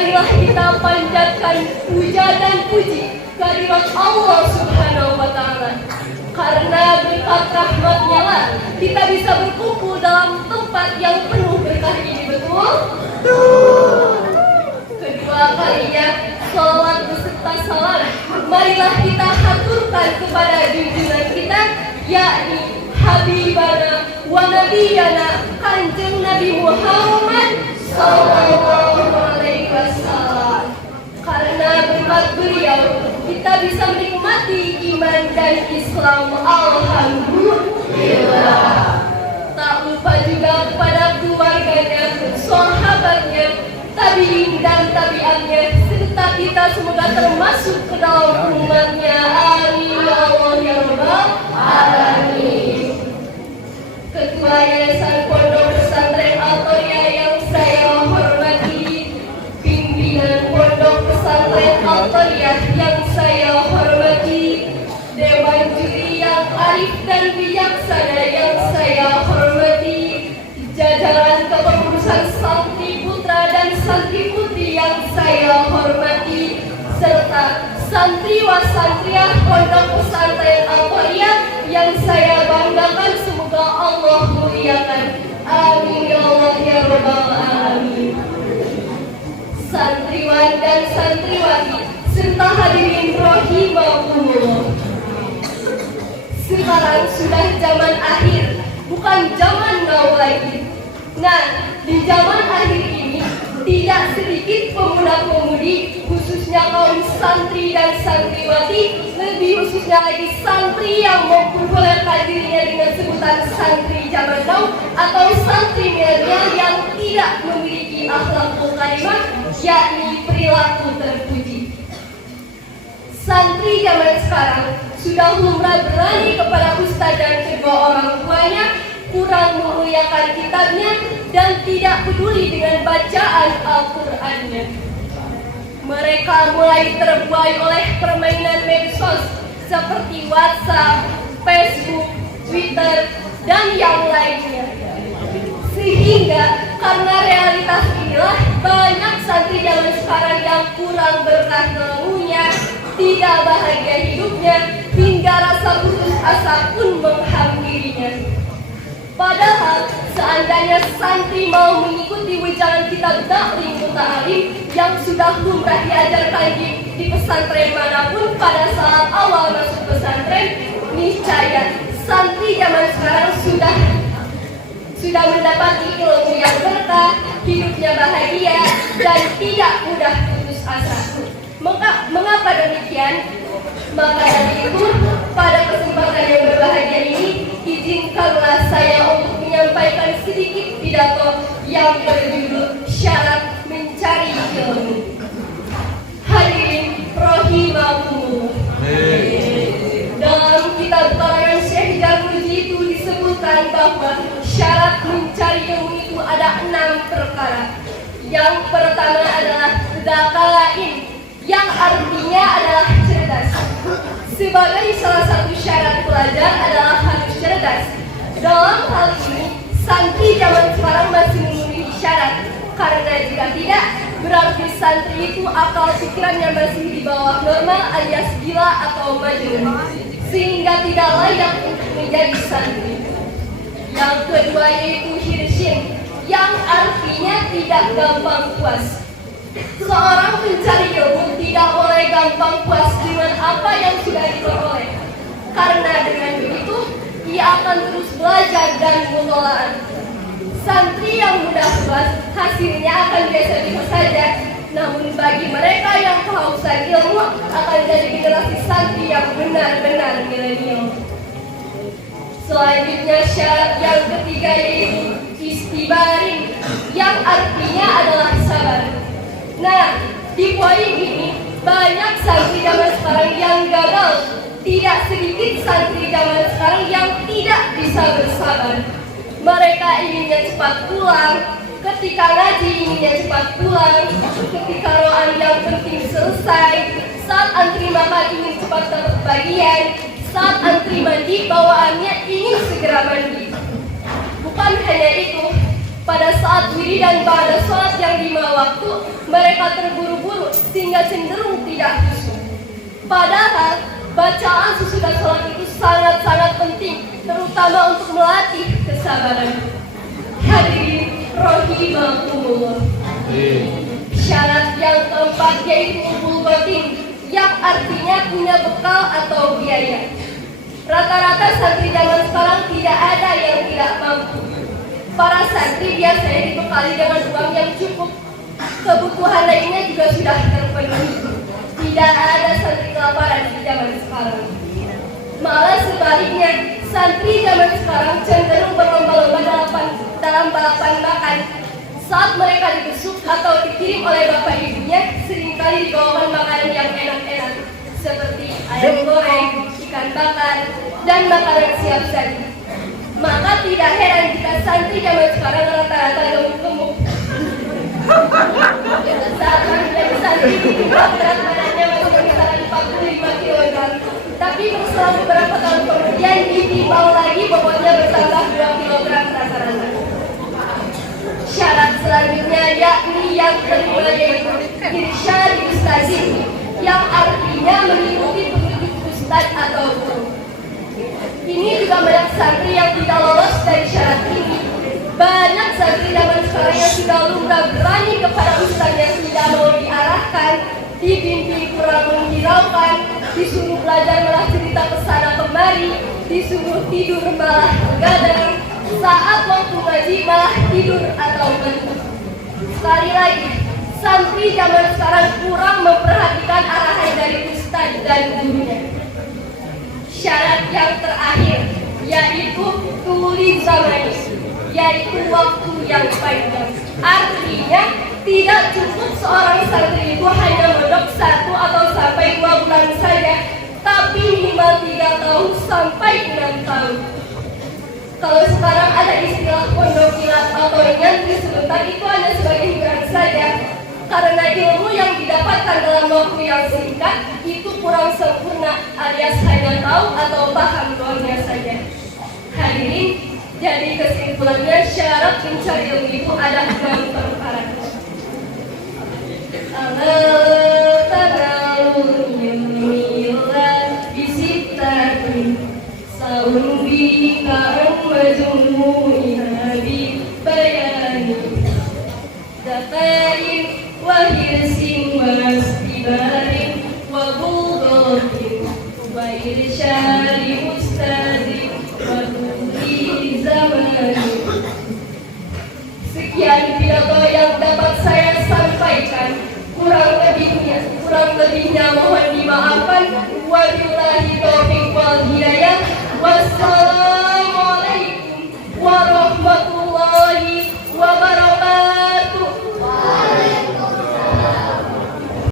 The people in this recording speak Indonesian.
marilah kita panjatkan puja dan puji kehadirat Allah Subhanahu wa Ta'ala. Karena berkat rahmatnya lah kita bisa berkumpul dalam tempat yang penuh berkah ini, betul? Kedua kalinya, salawat beserta salam marilah kita haturkan kepada junjungan kita, yakni Habibana wa Nabiyana Kanjeng Nabi Muhammad Sallallahu Alaihi Wasallam. Karena berkat beliau kita bisa menikmati iman dan Islam, alhamdulillah. Tak lupa juga kepada keluarganya, sahabatnya, tabi'in dan tabi'annya, serta kita semoga termasuk ke dalam umatnya. Amin ya Allah ya Rabbal Alamin. Ketua Yayasan Pondok Pesantren Al-Thoriyah yang saya hormati, pimpinan Pondok Pesantren Al-Thoriyah yang saya hormati, Dewan Juri yang arif dan bijaksana yang saya hormati, jajaran kepengurusan santri putra dan santri putri yang saya hormati, serta santriwati-santriah Pondok Pesantren Al-Thoriyah yang saya banggakan, semoga Allah muliakan. Amin ya Allah ya Rabbal Alamin. Santriwan dan santriwati serta hadirin rahimakumullah. Sekarang sudah zaman akhir, bukan zaman now lagi. Nah, di zaman akhir ini tidak sedikit pemuda-pemudi, khususnya kaum santri dan santriwati, lebih khususnya lagi santri yang mempopulerkan dirinya dengan sebutan santri zaman now atau santri milenial yang tidak memiliki akhlakul karimah, yakni perilaku terpuji. Santri zaman sekarang sudah lumrah berani kepada ustaz dan kedua orang tuanya, kurang memuliakan kitabnya, dan tidak peduli dengan bacaan Al-Qur'annya. Mereka mulai terbuai oleh permainan medsos seperti WhatsApp, Facebook, Twitter, dan yang lainnya. Sehingga karena realitas inilah banyak santri zaman sekarang yang kurang berkah ilmunya, tidak bahagia hidupnya, hingga rasa putus asa pun menghampirinya. Padahal seandainya santri mau mengikuti wejangan kitab Ta'lim Muta'alim yang sudah lumrah diajarkan di pesantren manapun pada saat awal masuk pesantren, niscaya santri zaman sekarang sudah mendapati ilmu yang berkah, hidupnya bahagia, dan tidak mudah putus asa. Mengapa demikian? Maka dari itu, pada kesempatan yang berbahagia ini, izinkanlah saya untuk menyampaikan sedikit pidato yang berjudul Syarat Mencari Ilmu. Hadirin rahimakumullah. Dalam kitab karangan Syekh Jarmuji itu disebutkan bahwa syarat mencari ilmu itu ada 6 perkara. Yang pertama adalah dzakalain, yang artinya adalah cerdas. Sebagai salah satu syarat pelajar adalah harus cerdas. Dalam hal ini, santri zaman sekarang masih memenuhi syarat. Karena jika tidak, berarti santri itu akal pikirannya masih di bawah normal alias gila atau majnun, sehingga tidak layak untuk menjadi santri. Yang kedua yaitu hirsin, yang artinya tidak gampang puas. Seorang pencari ilmu tidak boleh gampang puas dengan apa yang sudah diperoleh, karena dengan begitu ia akan terus belajar dan mutola'ah. Santri yang mudah puas hasilnya akan biasa-biasa saja, namun bagi mereka yang kehausan ilmu akan jadi generasi santri yang benar-benar milenial. Selanjutnya syarat yang ketiga yaitu istibarin, yang artinya adalah sabar. Nah, di poin ini banyak santri zaman sekarang yang gagal. Tidak sedikit santri zaman sekarang yang tidak bisa bersabar. Mereka inginnya cepat pulang, ketika ngaji inginnya cepat pulang, ketika roan yang penting selesai, saat antri makan ingin cepat dapat bagian, saat antri mandi bawaannya ingin segera mandi. Bukan hanya itu, Pada saat wiridan pada sholat yang 5 waktu, mereka terburu-buru sehingga cenderung tidak khusyuk. Padahal bacaan sesudah sholat itu sangat-sangat penting, terutama untuk melatih kesabaran. Hadirin rahimakumullah. Syarat yang keempat yaitu hubul batin, yang artinya punya bekal atau biaya. Rata-rata santri zaman sekarang tidak ada yang tidak mampu. Para santri biasanya dibekali dengan uang yang cukup. Kebutuhan lainnya juga sudah terpenuhi. Tidak ada santri kelaparan di zaman sekarang. Malah sebaliknya, santri zaman sekarang cenderung berlomba-lomba dalam balapan makan. Saat mereka dibesuk atau dikirim oleh bapak ibunya, seringkali dibawakan makanan yang enak-enak seperti ayam goreng, ikan bakar, dan makanan siap saji. Maka tidak heran jika santri zaman sekarang rata-rata gemuk-gemuk. Saat menjadi santri, berat badannya masih berkisaran 45 kg. Tapi setelah beberapa tahun kemudian ditimbang lagi bobotnya bertambah 2 kg rata-rata. Syarat selanjutnya yakni yang kedua yaitu irsyad ustazin, yang artinya mengikuti petunjuk ustaz atau guru. Ini juga banyak santri yang tidak lolos dari syarat ini. Banyak santri zaman sekarang yang sudah lumrah berani kepada ustaz yang tidak mau diarahkan, dibimbing kurang menghiraukan, disuruh belajar malah cerita kesana kemari, disuruh tidur malah begadang, saat waktu ngaji malah tidur atau ngantuk. Sekali lagi, santri zaman sekarang kurang memperhatikan arahan dari ustaz dan gurunya. Syarat yang terakhir yaitu tuli zamani, yaitu waktu yang panjang. Artinya tidak cukup seorang santri itu hanya mondok 1 atau sampai 2 bulan saja, tapi minimal 3 tahun sampai 6 tahun. Kalau sekarang ada istilah pondok kilat atau nyantri sebentar, itu hanya sebagai hiburan saja. Karena ilmu yang didapatkan dalam waktu yang singkat itu kurang sempurna, alias hanya tahu atau paham doanya saja. Hadirin, jadi kesimpulannya syarat mencari ilmu itu ada 6 perkara. Al-tanawun yumila bisitatin saun bika'an majumu'iha bibayani dafarin wahirsin wastibarin wabudotin wa irsyad